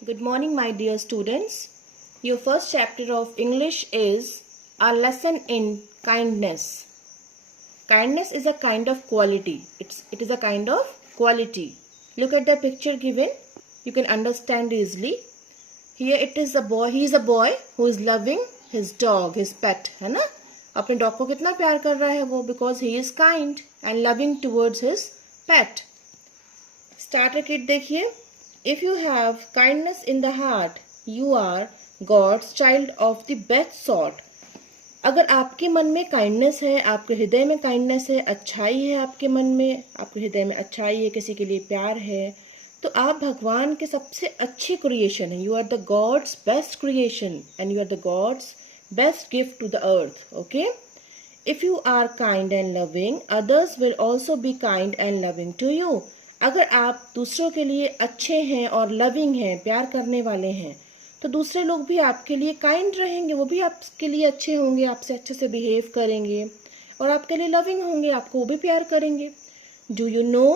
Good morning, my dear students. Your first chapter of English is a lesson in kindness. Kindness is a kind of quality. It is a kind of quality. Look at the picture given. You can understand easily. Here it is a boy. He is a boy who is loving his dog, his pet. है ना? अपने dog को कितना प्यार कर रहा है वो, because he is kind and loving towards his pet. Starter kit देखिए. If you have kindness in the heart, you are God's child of the best sort. अगर आपके मन में काइंडनेस है, आपके हृदय में काइंडनेस है, अच्छाई है आपके मन में, आपके हृदय में अच्छाई है, किसी के लिए प्यार है, तो आप भगवान के सबसे अच्छी क्रिएशन है. You are the God's best creation and you are the God's best gift to the earth. Okay, if you are kind and loving, others will also be kind and loving to you. अगर आप दूसरों के लिए अच्छे हैं और loving हैं, प्यार करने वाले हैं, तो दूसरे लोग भी आपके लिए काइंड रहेंगे, वो भी आपके लिए अच्छे होंगे, आपसे अच्छे से बिहेव करेंगे और आपके लिए लविंग होंगे, आपको वो भी प्यार करेंगे. Do you know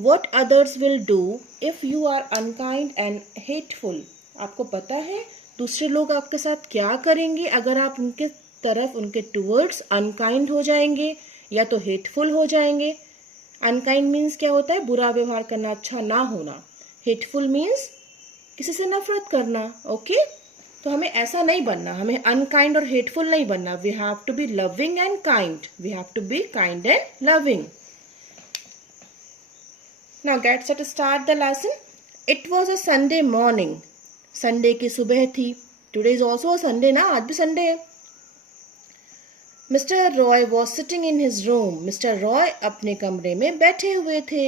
what others will do if you are unkind and hateful. आपको पता है दूसरे लोग आपके साथ क्या करेंगे अगर आप उनके तरफ, उनके टूवर्ड्स अनकाइंड हो जाएंगे या तो हेटफुल हो जाएंगे. अनकाइंड मीन्स क्या होता है? बुरा व्यवहार करना, अच्छा ना होना. हेटफुल मीन्स किसी से नफरत करना. ओके, तो हमें ऐसा नहीं बनना, हमें अनकाइंड और हेटफुल नहीं बनना. We have to be loving and kind. We have to be kind and loving. Now get set start the lesson. It was a Sunday morning. Sunday की सुबह थी. Today is also a Sunday ना, आज भी Sunday है. Mister Roy was sitting in his room. Mister Roy अपने कमरे में बैठे हुए थे.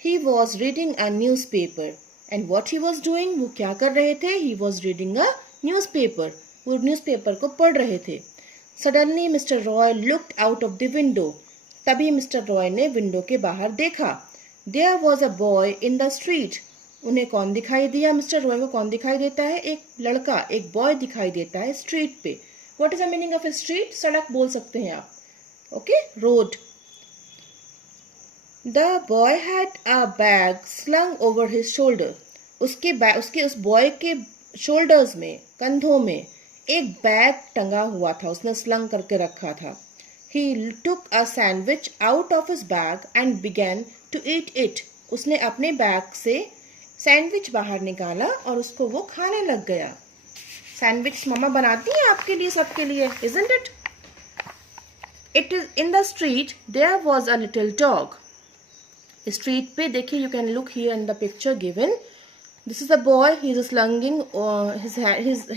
He was reading a newspaper. And what he was doing, वो क्या कर रहे थे? He was reading a newspaper. वो न्यूज पेपर को पढ़ रहे थे. Suddenly mister Roy looked out of the window. तभी मिस्टर रॉय ने विंडो के बाहर देखा. There was a boy in the street. उन्हें कौन दिखाई दिया? मिस्टर रॉय को कौन दिखाई देता है? एक लड़का, एक बॉय दिखाई देता है स्ट्रीट पे. What is the meaning of a street? सड़क बोल सकते हैं आप. Okay, road. The boy had a bag slung over his shoulder. उसके उस बॉय के शोल्डर्स में, कंधों में एक बैग टंगा हुआ था, उसने स्लंग करके रखा था. He took a sandwich out of his bag and began to eat it. उसने अपने बैग से सैंडविच बाहर निकाला और उसको वो खाने लग गया. सैंडविच मम्मा बनाती हैं आपके लिए, सबके लिए, isn't it? It is in the street. There was a little dog. Street पे देखिए, you can look here in the picture given. This is a boy. He is slunging.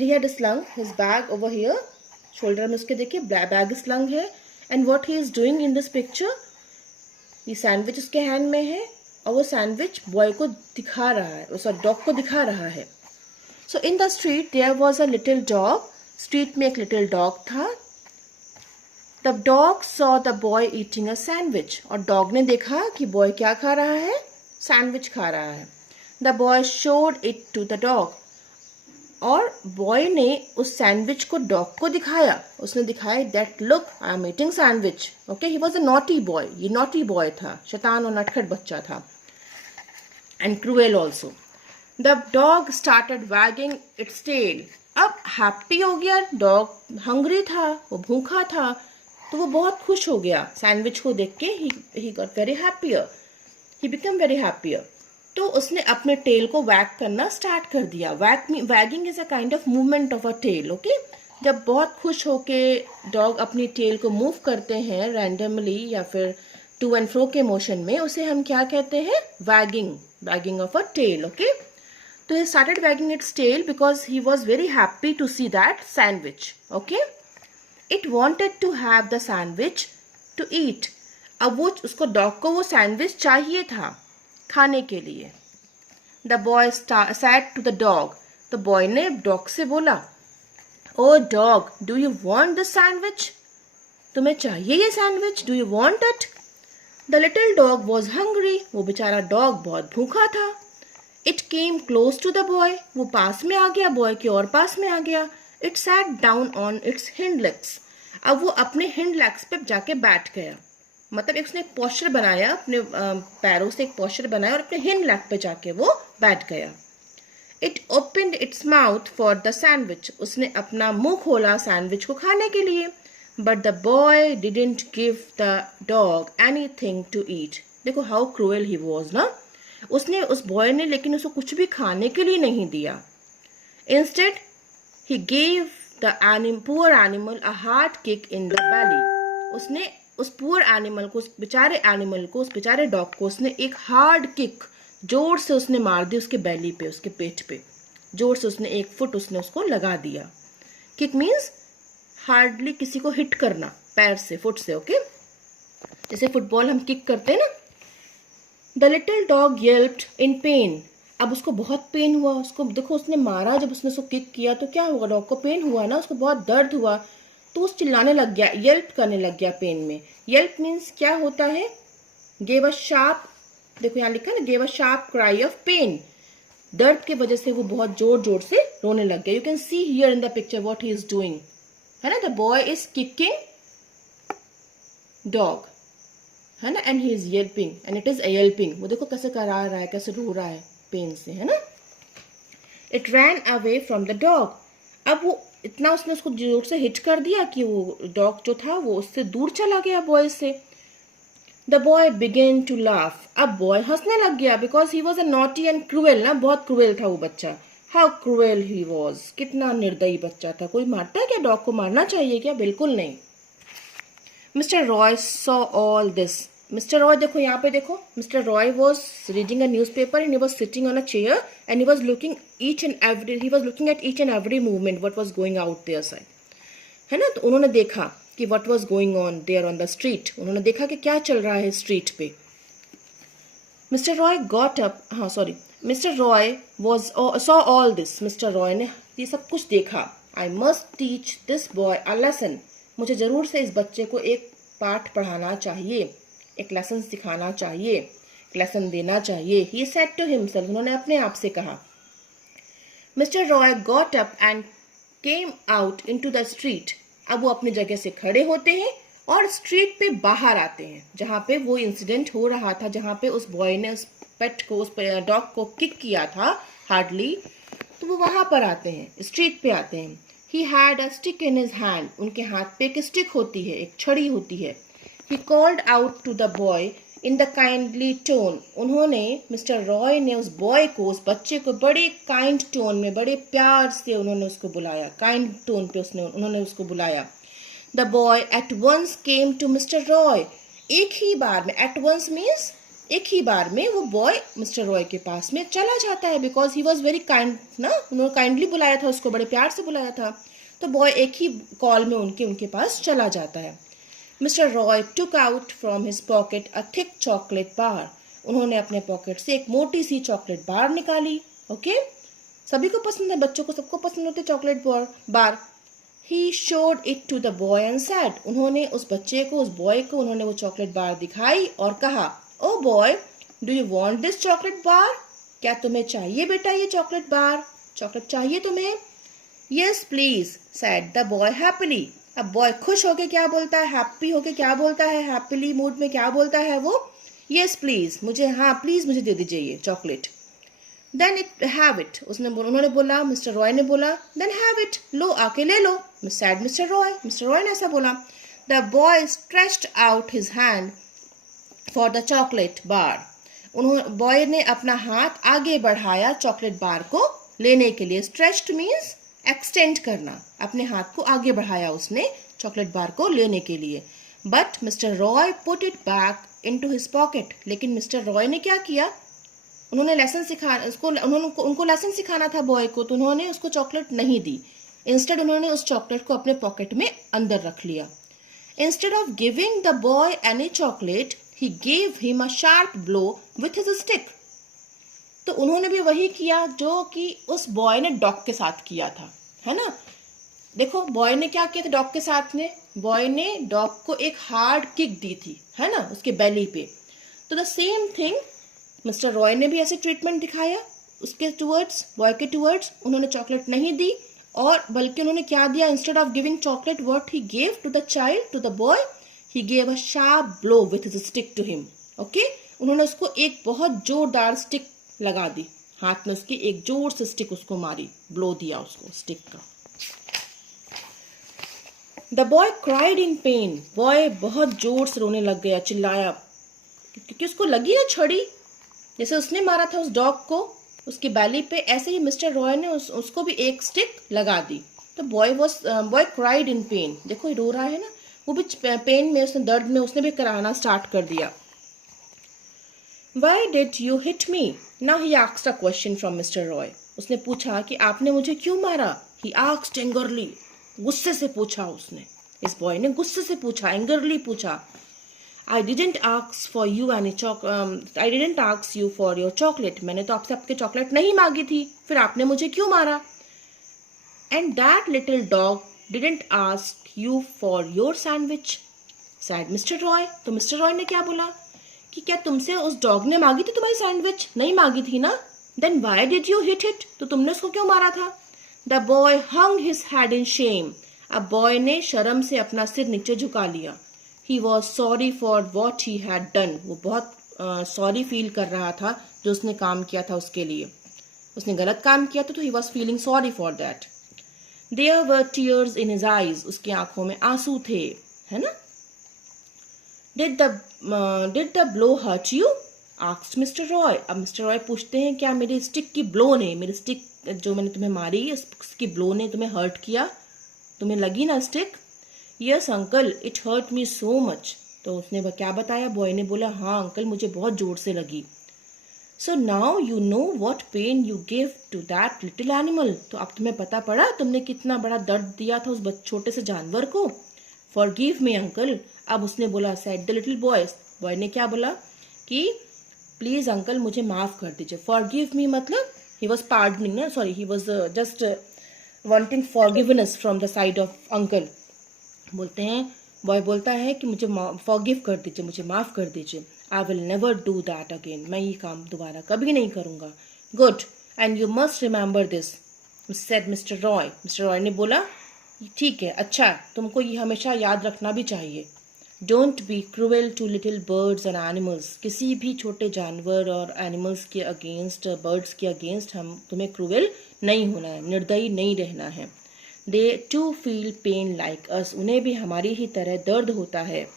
He had slung his bag over here. Shoulder में उसके देखिए bag slung है. And what he is doing in this picture? ये sandwich उसके hand में है और वो सैंडविच बॉय को दिखा रहा है, उस डॉग को दिखा रहा है. So in the street there was a little dog. Street में एक little dog था. The dog saw the boy eating a sandwich. और dog ने देखा कि boy क्या खा रहा है? सैंडविच खा रहा है. The boy showed it to the dog. और boy ने उस सैंडविच को dog को दिखाया. उसने दिखाया that look, I am eating sandwich. Okay, he was a naughty boy. ये naughty boy था, शैतान और नटखट बच्चा था. And cruel also. The dog started wagging its tail. अब हैप्पी हो गया डॉग. हंग्री था, वो भूखा था, तो वो बहुत खुश हो गया सैंडविच को देख के. he got very happier. He became very happier. तो उसने अपने टेल को वैग करना स्टार्ट कर दिया. Wagging is a kind of movement of a tail. Okay, जब बहुत खुश होके डॉग अपनी टेल को मूव करते हैं रैंडमली या फिर टू एंड फ्रो के मोशन में, उसे हम क्या कहते हैं? Wagging of a tail. Okay, so he started wagging its tail because he was very happy to see that sandwich. Okay, it wanted to have the sandwich to eat. अब वो उसको डॉग को वो सैंडविच चाहिए था खाने के लिए. The boy said to the dog. तो बॉय ने डॉग से बोला, Oh dog, do you want this sandwich? तुम्हें चाहिए ये sandwich? Do you want it? The little dog was hungry. वो बेचारा डॉग बहुत भूखा था. It came close to the boy. वो पास में आ गया, बॉय के और पास में आ गया. It sat down on its hind legs. अब वो अपने हिंड लेग्स पे जाके बैठ गया. मतलब उसने एक पोस्चर बनाया, अपने पैरों से एक पोस्चर बनाया और अपने हिंड लेग पे जाके वो बैठ गया. It opened its mouth for the sandwich. उसने अपना मुंह खोला सैंडविच को खाने के लिए. But the boy didn't give the dog anything to eat. देखो how cruel he was ना. उसने उस बॉय ने लेकिन उसको कुछ भी खाने के लिए नहीं दिया. Instead, he gave the poor animal a hard kick in the belly. उसने उस पुअर एनिमल को, उस बेचारे एनिमल को, उस बेचारे डॉग को उसने एक हार्ड किक जोर से उसने मार दी उसके बेली पे, उसके पेट पे. जोर से उसने एक फुट उसने उसको लगा दिया. किक मीन्स हार्डली किसी को हिट करना पैर से, फुट से. ओके, जैसे फुटबॉल हम किक करते हैं ना. The little dog yelped in pain. अब उसको बहुत पेन हुआ. उसको देखो उसने मारा, जब उसने उसको किक किया तो क्या हुआ, डॉग को पेन हुआ ना, उसको बहुत दर्द हुआ. तो उस चिल्लाने लग गया, येल्प करने लग गया पेन में. येल्प मीन्स क्या होता है, गेव अ शार्प, देखो यहाँ लिखा है ना, gave a sharp cry of pain. दर्द के वजह से वो बहुत जोर जोर से रोने लग गया. You can see here in the picture what he is doing, है ना. The boy is kicking dog, है ना, and he is yelping, and it is yelping. वो देखो कैसे करा रहा है, कैसे रो रहा है पेन से, है ना. It ran away from the dog. अब वो इतना उसने उसको जोर से हिट कर दिया कि वो डॉग जो था वो उससे दूर चला गया बॉय से. The boy began to laugh. अब बॉय हंसने लग गया, because he was a naughty and cruel ना, बहुत क्रूएल था वो बच्चा. हाउ क्रूएल ही वॉज, कितना निर्दयी बच्चा था. कोई मारता है क्या, डॉग को मारना चाहिए क्या, बिल्कुल नहीं. Mister Roy saw all this. Mister Roy देखो यहाँ पे देखो, mister Roy was reading a newspaper and he was sitting on a chair and he was looking each and every, he was looking at each and every movement what was going out their side, है ना. तो उन्होंने देखा कि what was going on their on the street. उन्होंने देखा कि क्या चल रहा है स्ट्रीट पे. मिस्टर रॉय गॉट अप, हाँ sorry, mister Roy was saw all this. Mister Roy ने ये सब कुछ देखा. I must teach this boy a lesson. मुझे जरूर से इस बच्चे को एक पाठ पढ़ाना चाहिए, एक लेसन सिखाना चाहिए, एक लेसन देना चाहिए. He said to himself. उन्होंने अपने आप से कहा. Mister Roy got up and came out into the street. अब वो अपनी जगह से खड़े होते हैं और स्ट्रीट पे बाहर आते हैं, जहाँ पे वो इंसिडेंट हो रहा था, जहाँ पे उस बॉय ने उस पेट को, उस डॉग को किक किया था हार्डली. तो वो वहां पर आते हैं, स्ट्रीट पे आते हैं. He had a stick in his hand. उनके हाथ पे एक स्टिक होती है, एक छड़ी होती है. He called out to the boy in the kindly tone. उन्होंने, मिस्टर रॉय ने उस बॉय को, उस बच्चे को बड़े काइंड टोन में, बड़े प्यार से उन्होंने उसको बुलाया. काइंड टोन पे उन्होंने उसको बुलाया. The boy at once came to Mr. Roy. एक ही बार में, at once means एक ही बार में वो बॉय मिस्टर रॉय के पास में चला जाता है, because he was very kind ना. उन्होंने काइंडली बुलाया था उसको, बड़े प्यार से बुलाया था. तो बॉय एक ही कॉल में उनके पास चला जाता है. Mister Roy took out from his pocket a thick chocolate bar. उन्होंने अपने पॉकेट से एक मोटी सी चॉकलेट बार निकाली. ओके, सभी को पसंद है, बच्चों को सबको पसंद होते chocolate bar. He showed it to the boy and said. उन्होंने उस बच्चे को, उस बॉय को उन्होंने वो चॉकलेट बार दिखाई और कहा, oh boy, do you want this chocolate bar. क्या तुम्हें चाहिए बेटा ये चॉकलेट बार, चॉकलेट चाहिए तुम्हें. Yes please, said the boy happily. अब बॉय खुश होके क्या बोलता है, हैप्पी होके क्या बोलता है, हैप्पीली मूड में क्या बोलता है वो, यस प्लीज, मुझे, हाँ प्लीज मुझे दे दीजिए ये chocolate. Then it have it. उन्होंने बोला, मिस्टर रॉय ने बोला, देन हैव इट, लो आके ले लो. सैड मिस्टर रॉय ने ऐसा बोला. The boy stretched out his hand for the chocolate bar. Boy ने अपना हाथ आगे बढ़ाया चॉकलेट बार को लेने के लिए. स्ट्रेच्ड मीन्स एक्सटेंड करना. अपने हाथ को आगे बढ़ाया उसने चॉकलेट बार को लेने के लिए. But mister Roy put it back into his pocket. लेकिन मिस्टर रॉय ने क्या किया, उन्होंने उनको लेसन सिखाना था बॉय को, तो उन्होंने उसको चॉकलेट नहीं दी. इंस्टेड उन्होंने उस चॉकलेट को अपने पॉकेट में अंदर रख लिया. Instead of giving the boy any chocolate, he gave him a sharp blow with his stick. तो उन्होंने भी वही किया जो कि उस बॉय ने डॉग के साथ किया था, है ना. देखो बॉय ने क्या किया था डॉग के साथ में, बॉय ने डॉग को एक हार्ड किक दी थी, है ना, उसके बेली पे. तो the same thing mister Roy ने भी ऐसे ट्रीटमेंट दिखाया उसके टुवर्ड्स, बॉय के टुवर्ड्स. उन्होंने चॉकलेट नहीं दी, और बल्कि उन्होंने क्या दिया, instead of giving chocolate what he gave to the child, to the boy, he gave a sharp blow with his stick to him. Okay, उन्होंने उसको एक बहुत जोरदार स्टिक लगा दी हाथ में उसकी एक जोर से स्टिक उसको मारी, ब्लो दिया उसको स्टिक का। The boy cried in pen, boy बहुत जोर से रोने लग गया, चिल्लाया, क्योंकि उसको लगी ना छड़ी, जैसे उसने मारा था उस डॉग को उसकी बैली पे, ऐसे ही मिस्टर रॉय ने उसको भी एक स्टिक लगा दी। तो बॉय क्राइड इन पेन, देखो रो रहा है ना, वो भी पेन में, उसने दर्द में उसने भी कराना स्टार्ट कर दिया। Why did you hit me? Now he asked a question from Mr. Roy. उसने पूछा कि आपने मुझे क्यों मारा? He asked angrily. गुस्से से पूछा उसने, इस बॉय ने गुस्से से पूछा, एंगरली पूछा। I didn't ask for you I didn't ask you for your chocolate. मैंने तो आपसे आपके चॉकलेट नहीं मांगी थी, फिर आपने मुझे क्यों मारा? And that little dog didn't ask you for your sandwich, said Mr. Roy. तो मिस्टर रॉय ने क्या बोला कि क्या तुमसे उस डॉग ने मांगी थी तुम्हारी सैंडविच? नहीं मांगी थी ना? Then why did you hit it? तो तुमने उसको क्यों मारा था? The boy hung his head in shame. अब बॉय ने शर्म से अपना सिर नीचे झुका लिया। He was sorry for what he had done. वो बहुत सॉरी फील कर रहा था जो उसने काम किया था उसके लिए। उसने गलत काम किया था तो he was feeling sorry for that. There were tears in his eyes. उसकी आंखों में आंसू थे, है ना? Did the blow hurt you? asked Mr. Roy. अब मिस्टर रॉय पूछते हैं क्या मेरी स्टिक की ब्लो ने, मेरी स्टिक जो मैंने तुम्हें मारी उसकी ब्लो ने तुम्हें हर्ट किया? तुम्हें लगी ना stick? Yes uncle, it hurt me so much. तो उसने क्या बताया? बॉय ने बोला हाँ अंकल मुझे बहुत जोर से लगी. So now you know what pain you give to that little animal. तो अब तुम्हें पता पड़ा तुमने कितना बड़ा दर्द दिया था उस छोटे से जानवर को. Forgive me uncle. अब उसने बोला said the little boy. Boy ने क्या बोला कि प्लीज अंकल मुझे माफ कर दीजिए. फॉरगिव मी मतलब ही वॉज पार्डनिंग ना, sorry he was just wanting forgiveness from the side of uncle. बोलते हैं, बॉय बोलता है कि मुझे फॉरगिव कर दीजिए, मुझे माफ कर दीजिए. I will never do that again. मैं ये काम दोबारा कभी नहीं करूंगा. Good, and you must remember this said mister Roy. Mister Roy ने बोला ठीक है, अच्छा, तुमको ये हमेशा याद रखना भी चाहिए. Don't be cruel to little birds and animals. किसी भी छोटे जानवर और एनिमल्स के अगेंस्ट, बर्ड्स के अगेंस्ट तुम्हें क्रूएल नहीं होना है, निर्दयी नहीं रहना है. They too feel pain like us. उन्हें भी हमारी ही तरह दर्द होता है.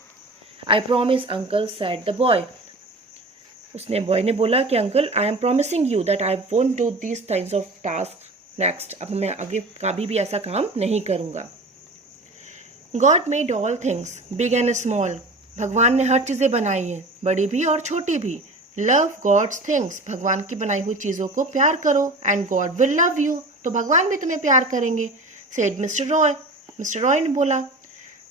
I promise uncle said the boy. उसने बॉय ने बोला कि uncle I am promising you that I won't do this types of task next. अब मैं आगे कभी भी ऐसा काम नहीं करूंगा. God made all things big and small. भगवान ने हर चीजें बनाई है, बड़ी भी और छोटी भी. Love God's things. भगवान की बनाई हुई चीजों को प्यार करो. And God will love you. तो भगवान भी तुम्हें प्यार करेंगे. Said mister Roy. Mister Roy ने बोला.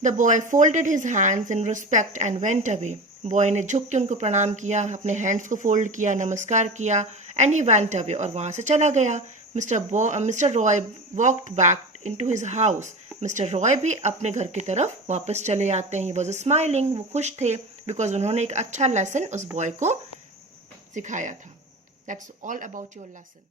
The boy folded his hands in respect and went away. Boy ने झुक के उनको प्रणाम किया, अपने हैंड्स को फोल्ड किया, नमस्कार किया. And he went away. और वहां से चला गया. Mister Roy walked back into his house. Mister Roy भी अपने घर की तरफ वापस चले आते हैं. He was smiling. वो खुश थे बिकॉज उन्होंने एक अच्छा लेसन उस बॉय को सिखाया था. That's all about your lesson.